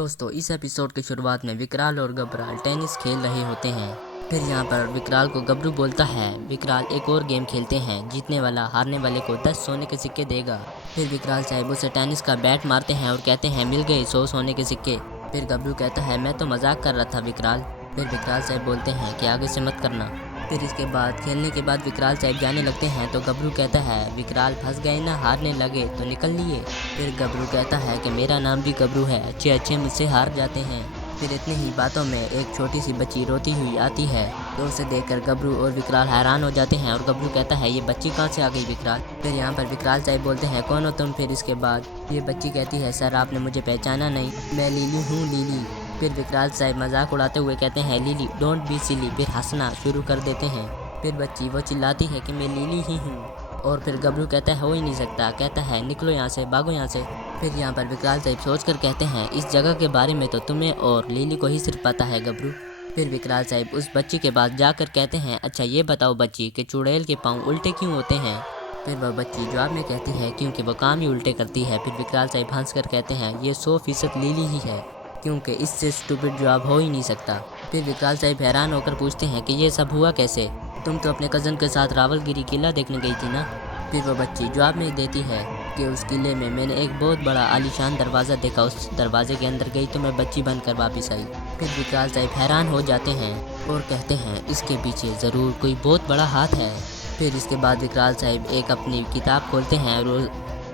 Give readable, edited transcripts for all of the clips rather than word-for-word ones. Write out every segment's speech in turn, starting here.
दोस्तों इस एपिसोड की शुरुआत में विकराल और गबराल टेनिस खेल रहे होते हैं। फिर यहाँ पर विकराल को गबरू बोलता है विकराल एक और गेम खेलते हैं, जीतने वाला हारने वाले को 10 सोने के सिक्के देगा। फिर विकराल साहब उसे टेनिस का बैट मारते हैं और कहते हैं मिल गए 100 सोने के सिक्के। फिर गबरू कहता है मैं तो मजाक कर रहा था विकराल। फिर विकराल साहब बोलते हैं कि आगे से मत करना। फिर इसके बाद खेलने के बाद विकराल साहब जाने लगते हैं तो गबरू कहता है विकराल फंस गए ना, हारने लगे तो निकल लिए। फिर गबरू कहता है कि मेरा नाम भी गबरू है, अच्छे अच्छे मुझसे हार जाते हैं। फिर इतनी ही बातों में एक छोटी सी बच्ची रोती हुई आती है तो उसे देखकर गबरू और विकराल हैरान हो जाते हैं और गबरू कहता है ये बच्ची कहाँ से आ गई विकराल। फिर यहाँ पर विकराल साहब बोलते हैं कौन हो तुम। फिर इसके बाद ये बच्ची कहती है सर आपने मुझे पहचाना नहीं, मैं लिली हूँ लिली। फिर विकराल साहब मजाक उड़ाते हुए कहते हैं लिली डोंट बी सिली। फिर हंसना शुरू कर देते हैं। फिर बच्ची वो चिल्लाती है कि मैं लिली ही हूँ और फिर गबरू कहता है हो ही नहीं सकता, कहता है निकलो यहाँ से, भागो यहाँ से। फिर यहाँ पर विकराल साहब सोचकर कहते हैं इस जगह के बारे में तो तुम्हें और लिली को ही सिर्फ पता है गबरू। फिर विकराल साहब उस बच्ची के पास जाकर कहते हैं अच्छा ये बताओ बच्ची कि चुड़ैल के पाँव उल्टे क्यों होते हैं। फिर वह बच्ची जवाब में कहती है क्योंकि वो काम ही उल्टे करती है। फिर विकराल साहब हंस कर कहते हैं ये 100% लिली ही है, क्योंकि इससे स्टूपिड जवाब हो ही नहीं सकता। फिर विकराल साहब हैरान होकर पूछते हैं कि ये सब हुआ कैसे, तुम तो अपने कज़न के साथ रावलगिरी किला देखने गई थी ना। फिर वो बच्ची जवाब में देती है कि उस किले में मैंने एक बहुत बड़ा आलीशान दरवाज़ा देखा, उस दरवाजे के अंदर गई तो मैं बच्ची बनकर वापस आई। फिर विकराल साहब हैरान हो जाते हैं और कहते हैं इसके पीछे ज़रूर कोई बहुत बड़ा हाथ है। फिर इसके बाद विकराल साहब एक अपनी किताब खोलते हैं और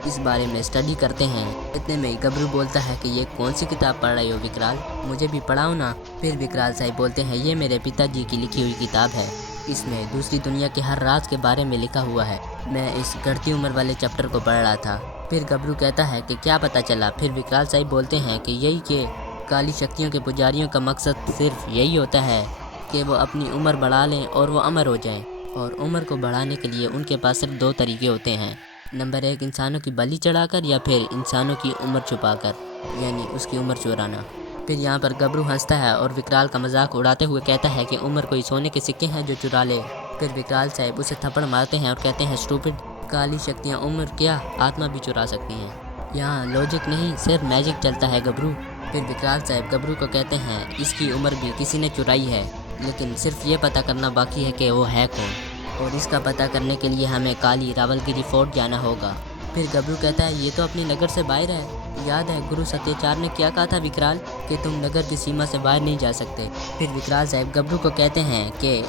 इस बारे में स्टडी करते हैं। इतने में गबरू बोलता है कि ये कौन सी किताब पढ़ रही हो विकराल, मुझे भी पढ़ाओ ना। फिर विकराल साहब बोलते हैं ये मेरे पिताजी की लिखी हुई किताब है, इसमें दूसरी दुनिया के हर राज के बारे में लिखा हुआ है, मैं इस घटती उम्र वाले चैप्टर को पढ़ रहा था। फिर गबरू कहता है कि क्या पता चला। फिर विकराल साहब बोलते हैं कि यही कि काली शक्तियों के पुजारियों का मकसद सिर्फ यही होता है कि वो अपनी उम्र बढ़ा लें और वो अमर हो जाएं, और उम्र को बढ़ाने के लिए उनके पास सिर्फ 2 तरीके होते हैं, नंबर 1 इंसानों की बलि चढ़ाकर या फिर इंसानों की उम्र छुपाकर, यानी उसकी उम्र चुराना। फिर यहाँ पर गबरू हंसता है और विकराल का मजाक उड़ाते हुए कहता है कि उम्र कोई सोने के सिक्के हैं जो चुरा ले। फिर विकराल साहब उसे थप्पड़ मारते हैं और कहते हैं स्टूपिड, काली शक्तियाँ उम्र क्या आत्मा भी चुरा सकती हैं, यहाँ लॉजिक नहीं सिर्फ मैजिक चलता है गबरू। फिर विकराल साहब गबरू को कहते हैं इसकी उम्र भी किसी ने चुराई है, लेकिन सिर्फ ये पता करना बाकी है कि वो है कौन, और इसका पता करने के लिए हमें काली रावलगिरी फोर्ट जाना होगा। फिर गबरू कहता है ये तो अपनी नगर से बाहर है, याद है गुरु सत्याचार ने क्या कहा था विकराल कि तुम नगर की सीमा से बाहर नहीं जा सकते। फिर विकराल साहब गबरू को कहते हैं कि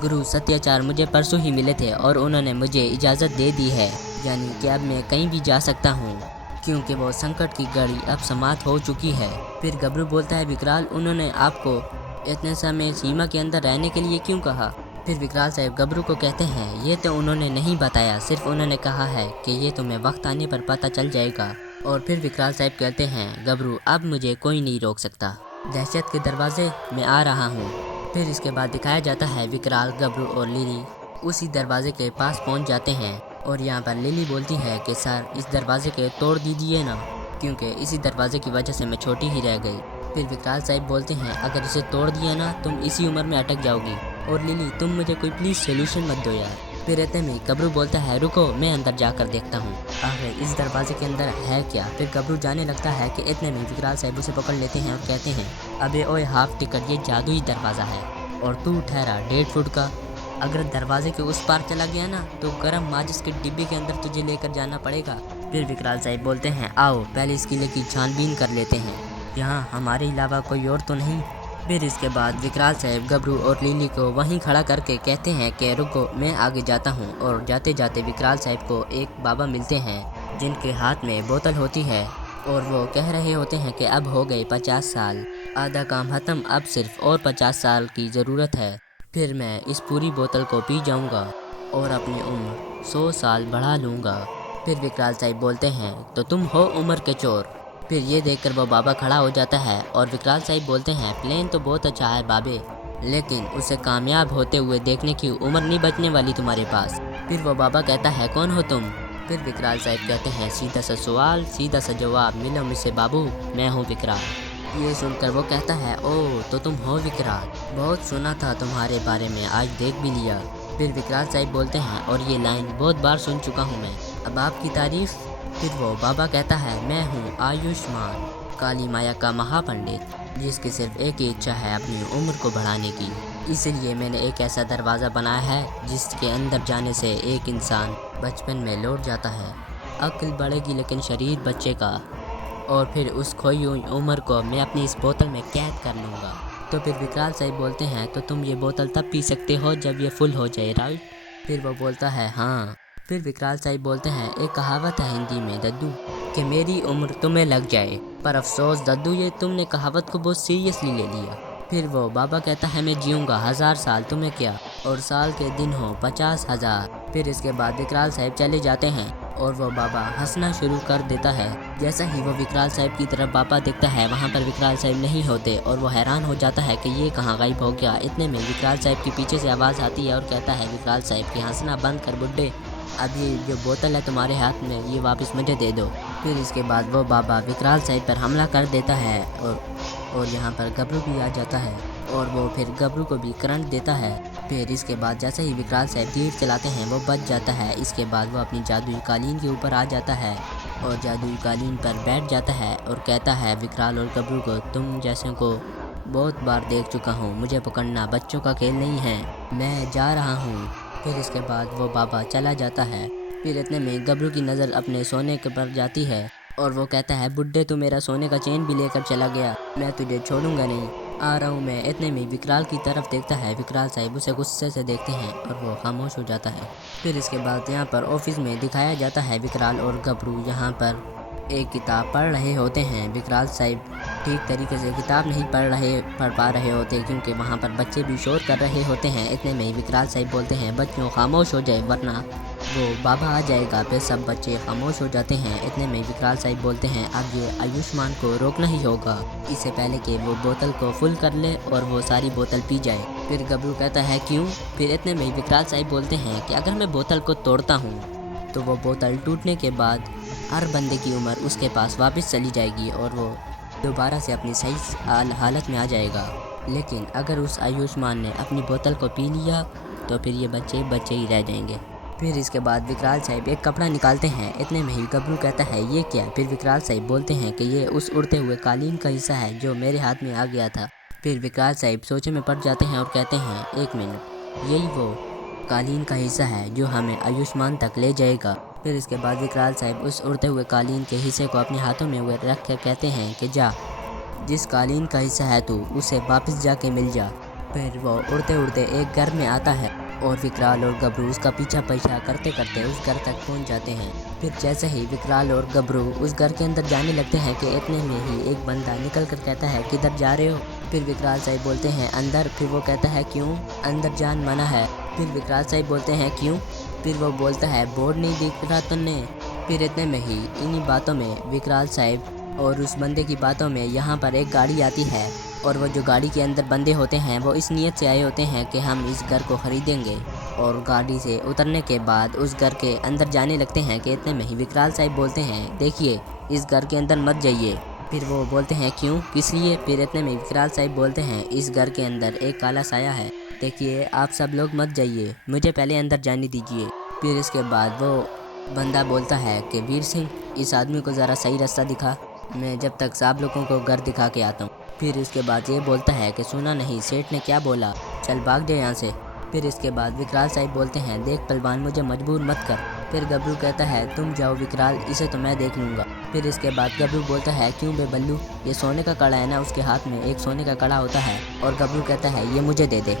गुरु सत्याचार मुझे परसों ही मिले थे और उन्होंने मुझे इजाज़त दे दी है, यानी कि अब मैं कहीं भी जा सकता हूँ, क्योंकि वो संकट की घड़ी अब समाप्त हो चुकी है। फिर गबरू बोलता है विकराल उन्होंने आपको इतने समय सीमा के अंदर रहने के लिए क्यों कहा। फिर विकराल साहब गबरू को कहते हैं ये तो उन्होंने नहीं बताया, सिर्फ उन्होंने कहा है कि ये तुम्हें वक्त आने पर पता चल जाएगा। और फिर विकराल साहब कहते हैं गबरू अब मुझे कोई नहीं रोक सकता, दहशत के दरवाजे में आ रहा हूँ। फिर इसके बाद दिखाया जाता है विकराल गबरू और लिली उसी दरवाजे के पास पहुँच जाते हैं और यहाँ पर लिली बोलती है कि सर इस दरवाजे के तोड़ दीजिए ना, क्योंकि इसी दरवाजे की वजह से मैं छोटी ही रह गई। फिर विकराल साहब बोलते हैं अगर इसे तोड़ दिया ना तुम इसी उम्र में अटक जाओगी, और लिली तुम मुझे कोई प्लीज़ सोल्यूशन मत दो यार। फिर इतने में गबरू बोलता है रुको मैं अंदर जाकर देखता हूँ आखिर इस दरवाजे के अंदर है क्या। फिर गबरू जाने लगता है कि इतने में विकराल साहब उसे पकड़ लेते हैं और कहते हैं अबे ओए हाफ टिकट, ये जादुई दरवाज़ा है और तू ठहरा 1.5 फुट का, अगर दरवाजे के उस पार चला गया ना तो गर्म माचिस के डिब्बे के अंदर तुझे लेकर जाना पड़ेगा। फिर विकराल साहब बोलते हैं आओ पहले इस किले की छानबीन कर लेते हैं, यहाँ हमारे अलावा कोई और तो नहीं। फिर इसके बाद विकराल साहब गबरू और लिली को वहीं खड़ा करके कहते हैं कि रुको मैं आगे जाता हूँ, और जाते जाते विकराल साहब को एक बाबा मिलते हैं जिनके हाथ में बोतल होती है और वो कह रहे होते हैं कि अब हो गए 50 साल, आधा काम ख़त्म, अब सिर्फ और 50 साल की ज़रूरत है, फिर मैं इस पूरी बोतल को पी जाऊँगा और अपनी उम्र 100 साल बढ़ा लूँगा। फिर विकराल साहब बोलते हैं तो तुम हो उम्र के चोर। फिर ये देखकर वो बाबा खड़ा हो जाता है और विकराल साहब बोलते हैं प्लेन तो बहुत अच्छा है बाबे, लेकिन उसे कामयाब होते हुए देखने की उम्र नहीं बचने वाली तुम्हारे पास। फिर वो बाबा कहता है कौन हो तुम। फिर विकराल साहब कहते हैं सीधा सा सवाल सीधा सा जवाब, मिलो मुझसे बाबू, मैं हूँ विकराल। ये सुनकर वो कहता है ओह तो तुम हो विकराल, बहुत सुना था तुम्हारे बारे में, आज देख भी लिया। फिर विकराल साहब बोलते हैं और ये लाइन बहुत बार सुन चुका हूँ मैं, अब आपकी तारीफ। फिर वो बाबा कहता है मैं हूँ आयुष्मान। काली माया का महापंडित, जिसकी सिर्फ एक ही इच्छा है अपनी उम्र को बढ़ाने की। इसलिए मैंने एक ऐसा दरवाज़ा बनाया है जिसके अंदर जाने से एक इंसान बचपन में लौट जाता है। अक्ल बढ़ेगी लेकिन शरीर बच्चे का, और फिर उस खोई हुई उम्र को मैं अपनी इस बोतल में कैद कर लूँगा। तो फिर विकराल साहब बोलते हैं, तो तुम ये बोतल तब पी सकते हो जब ये फुल हो जाए, राइट? फिर वो बोलता है हाँ। फिर विकराल साहब बोलते हैं, एक कहावत है हिंदी में दद्दू, कि मेरी उम्र तुम्हें लग जाए, पर अफसोस दद्दू ये तुमने कहावत को बहुत सीरियसली ले लिया। फिर वो बाबा कहता है, मैं जीऊँगा 1000 साल, तुम्हें क्या, और साल के दिन हो 50,000। फिर इसके बाद विकराल साहब चले जाते हैं और वो बाबा हंसना शुरू कर देता है। जैसा ही वो विकराल साहब की तरफ बाबा देखता है, वहाँ पर विकराल साहब नहीं होते और वो हैरान हो जाता है कि ये कहाँ गायब हो गया। इतने में विकराल साहब के पीछे से आवाज़ आती है और कहता है विकराल साहब कि हंसना बंद कर बुड्ढे, अब ये जो बोतल है तुम्हारे हाथ में, ये वापस मुझे दे दो। फिर इसके बाद वो बाबा विकराल साहब पर हमला कर देता है और यहाँ पर गबरू भी आ जाता है और वो फिर गबरू को भी करंट देता है। फिर इसके बाद जैसे ही विकराल साहब तीर चलाते हैं वो बच जाता है। इसके बाद वो अपनी जादुई कालीन के ऊपर आ जाता है और जादुई कालीन पर बैठ जाता है और कहता है विकराल और गबरू को, तुम जैसे को बहुत बार देख चुका हूँ, मुझे पकड़ना बच्चों का खेल नहीं है, मैं जा रहा हूँ। फिर इसके बाद वो बाबा चला जाता है। फिर इतने में गबरू की नज़र अपने सोने के पर जाती है और वो कहता है, बुड्ढे तू मेरा सोने का चेन भी लेकर चला गया, मैं तुझे छोड़ूंगा नहीं, आ रहा हूँ मैं। इतने में विकराल की तरफ देखता है, विकराल साहब उसे गुस्से से देखते हैं और वो खामोश हो जाता है। फिर इसके बाद यहाँ पर ऑफिस में दिखाया जाता है विकराल और गबरू यहाँ पर एक किताब पढ़ रहे होते हैं। विकराल साहब ठीक तरीके से किताब नहीं पढ़ पा रहे होते क्योंकि वहाँ पर बच्चे भी शोर कर रहे होते हैं। इतने में ही विकराल साहब बोलते हैं, बच्चों खामोश हो जाए वरना वो बाबा आ जाएगा। फिर सब बच्चे खामोश हो जाते हैं। इतने में विकराल साहब बोलते हैं, अब ये आयुष्मान को रोकना ही होगा, इससे पहले कि वो बोतल को फुल कर ले और वो सारी बोतल पी जाए। फिर गबरू कहता है क्यों? फिर इतने में विकराल साहब बोलते हैं कि अगर मैं बोतल को तोड़ता हूँ तो वो बोतल टूटने के बाद हर बंदे की उम्र उसके पास वापस चली जाएगी और वो दोबारा से अपनी सही हालत में आ जाएगा। लेकिन अगर उस आयुष्मान ने अपनी बोतल को पी लिया तो फिर ये बच्चे बच्चे ही रह जाएंगे। फिर इसके बाद विकराल साहब एक कपड़ा निकालते हैं। इतने में ही गबरू कहता है ये क्या? फिर विकराल साहब बोलते हैं कि ये उस उड़ते हुए कालीन का हिस्सा है जो मेरे हाथ में आ गया था। फिर विकराल साहब सोचे में पड़ जाते हैं और कहते हैं, एक मिनट, यही वो कालीन का हिस्सा है जो हमें आयुष्मान तक ले जाएगा। फिर इसके बाद विकराल साहब उस उड़ते हुए कालीन के हिस्से को अपने हाथों में हुए रख कर कहते हैं कि जा, जिस कालीन का हिस्सा है तू उसे वापस जाके मिल जा। फिर वो उड़ते उड़ते एक घर में आता है और विकराल और गबरू उसका पीछा करते करते उस घर तक पहुंच जाते हैं। फिर जैसे ही विकराल और गबरू उस घर के अंदर जाने लगते हैं कि इतने में ही एक बंदा निकल कर कहता है, किधर जा रहे हो? फिर विकराल साहब बोलते हैं, अंदर। फिर वो कहता है, क्यों? अंदर जान मना है। फिर विकराल साहब बोलते हैं, क्यों? फिर वो बोलता है, बोर्ड नहीं दिख रहा तुमने? फिर इतने में ही इन्हीं बातों में विकराल साहब और उस बंदे की बातों में यहाँ पर एक गाड़ी आती है और वो जो गाड़ी के अंदर बंदे होते हैं वो इस नीयत से आए होते हैं कि हम इस घर को ख़रीदेंगे। और गाड़ी से उतरने के बाद उस घर के अंदर जाने लगते हैं कि इतने में ही विकराल साहब बोलते हैं, देखिए इस घर के अंदर मत जाइए। फिर वो बोलते हैं, क्यों, किस लिए? फिर इतने में विकराल साहब बोलते हैं, इस घर के अंदर एक काला साया है, देखिए आप सब लोग मत जाइए, मुझे पहले अंदर जाने दीजिए। फिर इसके बाद वो बंदा बोलता है कि वीर सिंह, इस आदमी को ज़रा सही रास्ता दिखा, मैं जब तक सब लोगों को घर दिखा के आता हूँ। फिर इसके बाद ये बोलता है कि सुना नहीं, सेठ ने क्या बोला, चल भाग जाए यहाँ से। फिर इसके बाद विकराल साहब बोलते हैं, देख पहलवान, मुझे मजबूर मत कर। फिर गबरू कहता है, तुम जाओ विकराल, इसे तो मैं देख लूँगा। फिर इसके बाद गबरू बोलता है, क्यों बे बल्लू, ये सोने का कड़ा है ना? उसके हाथ में एक सोने का कड़ा होता है और गबरू कहता है, ये मुझे दे दे।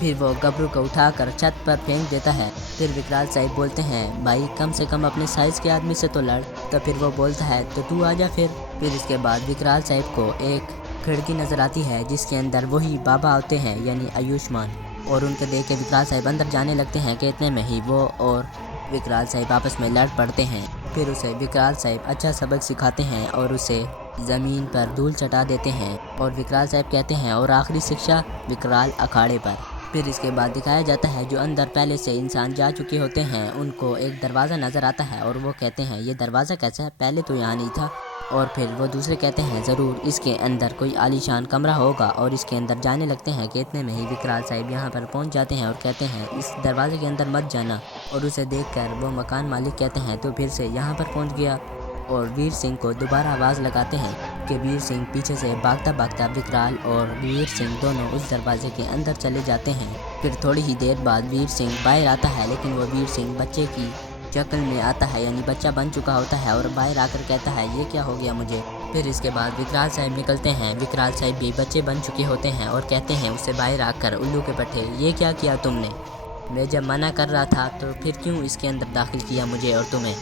फिर वो गबरू को उठाकर छत पर फेंक देता है। फिर विकराल साहब बोलते हैं, भाई कम से कम अपने साइज़ के आदमी से तो लड़। तो फिर वो बोलता है, तो तू आ जा फिर। फिर इसके बाद विकराल साहब को एक खिड़की नज़र आती है जिसके अंदर वही बाबा होते हैं यानी आयुष्मान, और उनके देख के विकराल साहब अंदर जाने लगते हैं कि इतने में ही वो और विकराल साहब आपस में लड़ पड़ते हैं। फिर उसे विकराल साहब अच्छा सबक सिखाते हैं और उसे ज़मीन पर धूल चटा देते हैं और विकराल साहब कहते हैं, और आखिरी शिक्षा विकराल अखाड़े पर। फिर इसके बाद दिखाया जाता है जो अंदर पहले से इंसान जा चुके होते हैं उनको एक दरवाज़ा नज़र आता है और वो कहते हैं, ये दरवाज़ा कैसा है, पहले तो यहाँ नहीं था। और फिर वो दूसरे कहते हैं, ज़रूर इसके अंदर कोई आलीशान कमरा होगा, और इसके अंदर जाने लगते हैं कि इतने में ही विकराल साहब यहाँ पर पहुँच जाते हैं और कहते हैं, इस दरवाजे के अंदर मत जाना। और उसे देखकर वो मकान मालिक कहते हैं, तो फिर से यहाँ पर पहुँच गया, और वीर सिंह को दोबारा आवाज़ लगाते हैं। कि वीर सिंह पीछे से भागता भागता विकराल और वीर सिंह दोनों उस दरवाजे के अंदर चले जाते हैं। फिर थोड़ी ही देर बाद वीर सिंह बाहर आता है, लेकिन वो वीर सिंह बच्चे की शक्ल में आता है, यानी बच्चा बन चुका होता है और बाहर आकर कहता है ये क्या हो गया मुझे। फिर इसके बाद विकराल साहब निकलते हैं। विकराल साहब भी बच्चे बन चुके होते हैं और कहते हैं उससे बाहर आकर, उल्लू के पट्टे ये क्या किया तुमने? मैं जब मना कर रहा था तो फिर क्यों इसके अंदर दाखिल किया मुझे और तुम्हें,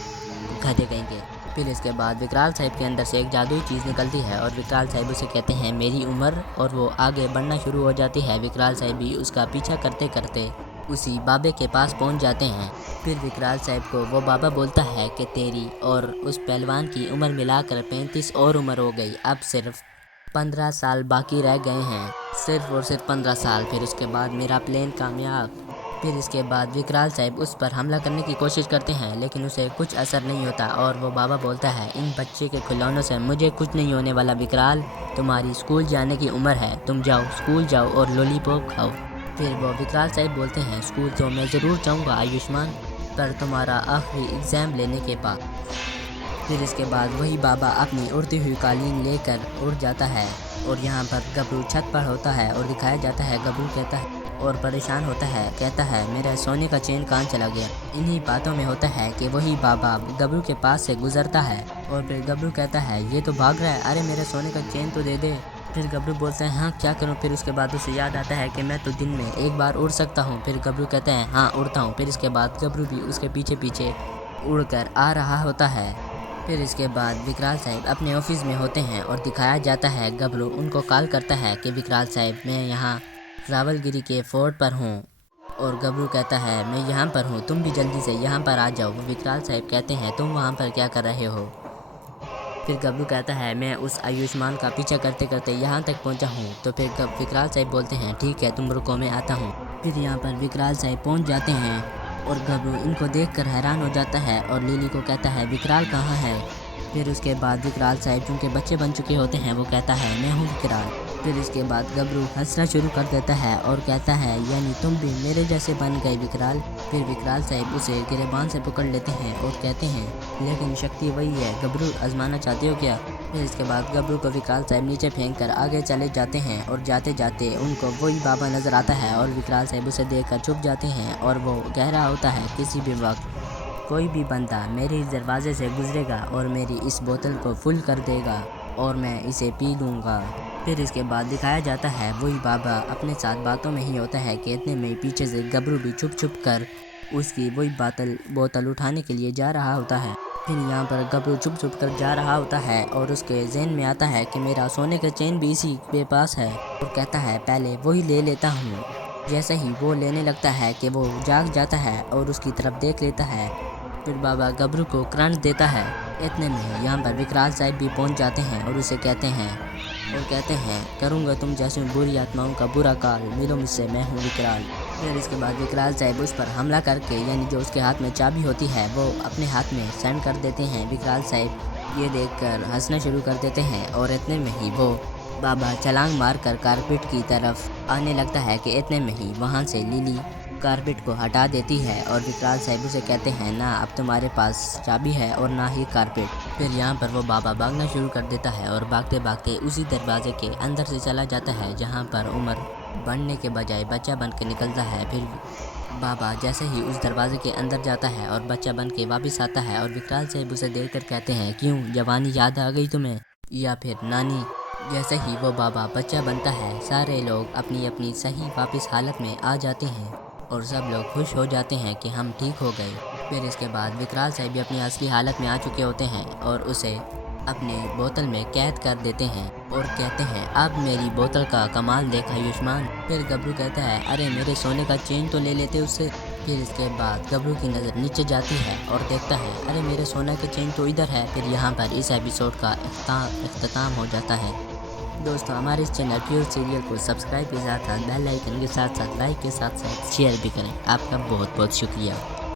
गधे कहेंगे। फिर इसके बाद विकराल साहब के अंदर से एक जादुई चीज़ निकलती है और विकराल साहब उसे कहते हैं मेरी उम्र, और वो आगे बढ़ना शुरू हो जाती है। विकराल साहब भी उसका पीछा करते करते उसी बाबे के पास पहुंच जाते हैं। फिर विकराल साहब को वो बाबा बोलता है कि तेरी और उस पहलवान की उम्र मिलाकर 35 और उम्र हो गई, अब सिर्फ 15 साल बाकी रह गए हैं, सिर्फ और सिर्फ 15 साल। फिर उसके बाद मेरा प्लान कामयाब। फिर इसके बाद विकराल साहब उस पर हमला करने की कोशिश करते हैं, लेकिन उसे कुछ असर नहीं होता और वो बाबा बोलता है इन बच्चे के खिलौनों से मुझे कुछ नहीं होने वाला। विकराल, तुम्हारी स्कूल जाने की उम्र है, तुम जाओ स्कूल जाओ और लॉलीपॉप खाओ। फिर वो विकराल साहब बोलते हैं स्कूल तो मैं ज़रूर जाऊँगा आयुष्मान, पर तुम्हारा आखिरी एग्ज़ाम लेने के बाद। फिर इसके बाद वही बाबा अपनी उड़ती हुई कालीन लेकर उड़ जाता है और यहाँ पर गबरू छत पर होता है और दिखाया जाता है। गबरू कहता है और परेशान होता है, कहता है मेरा सोने का चेन कहाँ चला गया। इन्हीं बातों में होता है कि वही बाबा गबरू के पास से गुजरता है और फिर गबरू कहता है ये तो भाग रहा है, अरे मेरे सोने का चेन तो दे दे। फिर गबरू बोलता है हाँ क्या करूँ। फिर उसके बाद उसे याद आता है कि मैं तो दिन में एक बार उड़ सकता हूँ। फिर गबरू कहता है हाँ उड़ता हूँ। फिर इसके बाद गबरू भी उसके पीछे पीछे उड़कर आ रहा होता है। फिर इसके बाद विकराल साहब अपने ऑफिस में होते हैं और दिखाया जाता है गबरू उनको कॉल करता है कि विकराल साहब मैं यहाँ रावलगिरी के फोर्ट पर हूँ, और गबरू कहता है मैं यहाँ पर हूँ, तुम भी जल्दी से यहाँ पर आ जाओ। विकराल साहब कहते हैं तुम वहाँ पर क्या कर रहे हो। फिर गबरू कहता है मैं उस आयुष्मान का पीछा करते करते यहाँ तक पहुँचा हूँ। तो फिर विकराल साहब बोलते हैं ठीक है तुम रुको मैं आता हूँ। फिर यहाँ पर विकराल साहब पहुँच जाते हैं और गबरू इनको देखकर हैरान हो जाता है और लिली को कहता है विकराल कहाँ है। फिर उसके बाद विकराल साहब चूँकि बच्चे बन चुके होते हैं वो कहता है मैं हूँ विकराल। फिर इसके बाद गबरू हंसना शुरू कर देता है और कहता है यानी तुम भी मेरे जैसे बन गए विकराल। फिर विकराल साहब उसे गिरेबान से पकड़ लेते हैं और कहते हैं लेकिन शक्ति वही है, गबरू आजमाना चाहते हो क्या। फिर इसके बाद गबरू को विकराल साहब नीचे फेंक कर आगे चले जाते हैं और जाते जाते उनको वही बाबा नज़र आता है और विकराल साहब उसे देख कर छुप जाते हैं और वो कह रहा होता है किसी भी वक्त कोई भी बंदा मेरे इस दरवाजे से गुजरेगा और मेरी इस बोतल को फुल कर देगा और मैं इसे पी लूँगा। फिर इसके बाद दिखाया जाता है वही बाबा अपने साथ बातों में ही होता है कि इतने में पीछे से गबरू भी छुप छुप कर उसकी वही बोतल उठाने के लिए जा रहा होता है। फिर यहाँ पर गबरू छुप छुप कर जा रहा होता है और उसके जहन में आता है कि मेरा सोने का चेन भी इसी के पास है और कहता है पहले वही ले लेता हूँ। जैसे ही वो लेने लगता है कि वो जाग जाता है और उसकी तरफ देख लेता है। फिर बाबा गबरू को करंट देता है। इतने में यहाँ पर विकराल साहब भी पहुँच जाते हैं और उसे कहते हैं करूँगा तुम जैसे बुरी आत्माओं का बुरा काल, मिलो मुझसे मैं हूँ विकराल। फिर इसके बाद विकराल साहब उस पर हमला करके यानी जो उसके हाथ में चाबी होती है वो अपने हाथ में सेंड कर देते हैं। विकराल साहब ये देखकर हंसना शुरू कर देते हैं और इतने में ही वो बाबा छलांग मारकर कारपेट की तरफ आने लगता है कि इतने में ही वहाँ से लिली कारपेट को हटा देती है और विकराल साहब उसे कहते हैं ना अब तुम्हारे पास चाबी है और ना ही कारपेट। फिर यहाँ पर वो बाबा भागना शुरू कर देता है और भागते भागते उसी दरवाजे के अंदर से चला जाता है जहाँ पर उम्र बढ़ने के बजाय बच्चा बन के निकलता है। फिर बाबा जैसे ही उस दरवाजे के अंदर जाता है और बच्चा बन के वापस आता है और विकराल साहब उसे देख कर कहते हैं क्यों जवानी याद आ गई तुम्हें या फिर नानी। जैसे ही वो बाबा बच्चा बनता है सारे लोग अपनी अपनी सही वापस हालत में आ जाते हैं और सब लोग खुश हो जाते हैं कि हम ठीक हो गए। फिर इसके बाद विकराल साहब भी अपनी असली हालत में आ चुके होते हैं और उसे अपने बोतल में कैद कर देते हैं और कहते हैं अब मेरी बोतल का कमाल देख आयुष्मान। फिर गबरू कहता है अरे मेरे सोने का चेन तो ले लेते उससे। फिर इसके बाद गबरू की नज़र नीचे जाती है और देखता है अरे मेरे सोने का चेन तो इधर है। फिर यहाँ पर इस एपिसोड का इख्तिताम हो जाता है। दोस्तों हमारे इस चैनल प्योर सीरियल को सब्सक्राइब के साथ साथ बेल आइकन के साथ साथ लाइक के साथ साथ शेयर भी करें। आपका बहुत बहुत शुक्रिया।